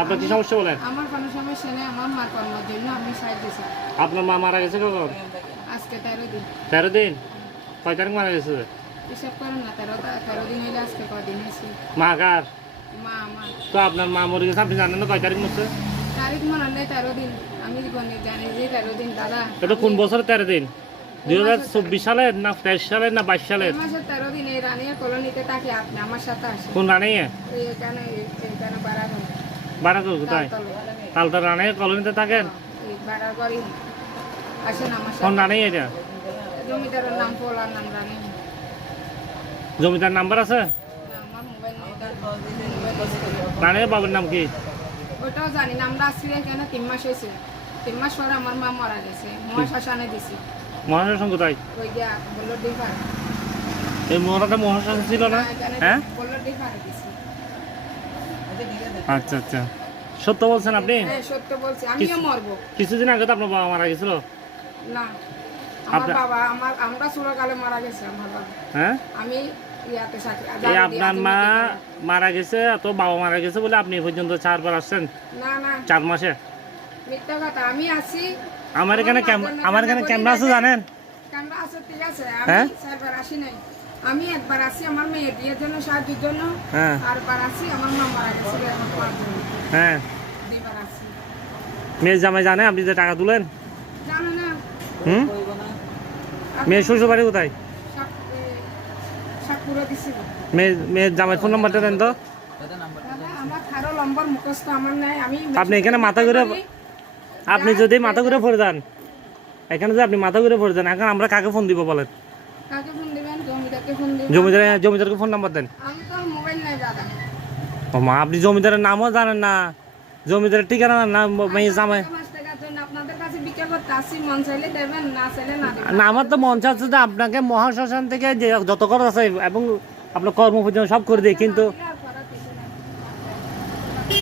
আপনার কি সমস্যা বলেন? আমার কোনো সমস্যা নেই, আমার মার কর্মের জন্য আমি সাহায্য দিছি। আপনার মা মারা গেছে কখন? আজকে 13 দিন। 13 দিন? কয় তারিখ মারা গেছে? হিসাব করেন না, 13 দিন হইলে আজকে কদিন হয়েছে। মা কার? মা আমার। তো আপনার মা মরে গেছে, আপনি জানেন না কয় তারিখ মরছে? তারিখ মনে নেই, 13 দিন। আমি গণিত জানি যে 13 দিন দাদা। এটা কোন বছরে 13 দিন? 2024 সালের না 23 সালের না 22 সালের? এই মাসে 13 দিন এই রানিয়া কলোনিতে থাকি, আপনি আমার সাথে আসেন। কোন রানিয়ে? এখানে বাড়াবেন। বাড়াতল কোথায়? তালতা রানিয়ে কলোনিতে থাকেন? এই বাড়ার বাড়ি আসেন আমার কোন সাথে। রানিয়ে এটা? জমিদারের নাম পোলার নাম রানি। জমিদার নাম্বার আছে? না, আমার মোবাইল নেই। রানিয়ে বাবার নাম কি? ওটাও জানি না, আমরা আসছি এখানে 3 মাস হয়েছে। 3 মাস পরে আমার মা মারা গেছে, মহাশ্মশানে দিছি। মহাশাসন কোথায়? ওই গিয়া বললো ডিফার। এই মোহরাটা মহাশাসন ছিল না? হ্যাঁ? বললো ডিফারে দিছি। আচ্ছা আচ্ছা, সত্য বলছেন আপনি? হ্যাঁ সত্য বলছি, আমিও মরবো কিছুদিন আগে তো আপনার বাবা মারা গেছিল। না। আমার আপনার- বাবা আমরা ছোটকালে মারা গেছে আমার বাবা। হ্যাঁ, আমি ইয়াতে সাথে এই আপনার মা মারা গেছে, তো বাবা মারা গেছে বলে আপনি এ পর্যন্ত 4 বার আসছেন না না 4 মাসে। মিথ্যা কথা, আমি আছি। আমার এখানে ক্যামেরা আছে জানেন? ক্যামেরা আছে, ঠিক আছে। হ্যাঁ? আমি 4 বার আসি নাই। আমি একবার আসি আমার মেয়ের বিয়ের জন্য, সাহায্যের জন্য। হ্যাঁ আর বার আসি আমার মা মারা গেছিল, আমার মার জন্য। হ্যাঁ, 2 বার আসি। মেয়ের জামাই জানে আপনি যে টাকা তুলেন? জানো না? হুম, মেয়ের শ্বশুর বাড়ি কোথায়? সাতপুরা দিছি। মেয়ের জামাই ফোন নাম্বারটা দেন তো। দাদা, আমার কারো নম্বর মুখস্থ আমার নাই। আমি আপনি এখানে মাথা ঘুরে, আপনি যদি মাথা ঘুরে পড়ে যান, এখানে যে আপনি মাথা ঘুরে পড়ে যান, এখন আমরা কাকে ফোন দিব বলেন? কাকে ফোন দিবেন? জমিদারকে ফোন দিবেন। জমিদারকে ফোন নাম্বার দেন। আমি তো মোবাইল নাই দাদা। ও মা, আপনি জমিদারের নামও জানেন না, জমিদারের ঠিকানা না, মেয়ের জামাই। 5 টাকার জন্য আপনাদের কাছে বিক্রি করতে আসি, মন চাইলে দেবেন, না চাইলে না দেবেন। না, আমার তো মন চাচ্ছে যে আপনাকে মহাশ্মশান থেকে যে যত খরচ আছে এবং আপনার কর্ম পর্যন্ত সব করে দিই, কিন্তু দিলে আর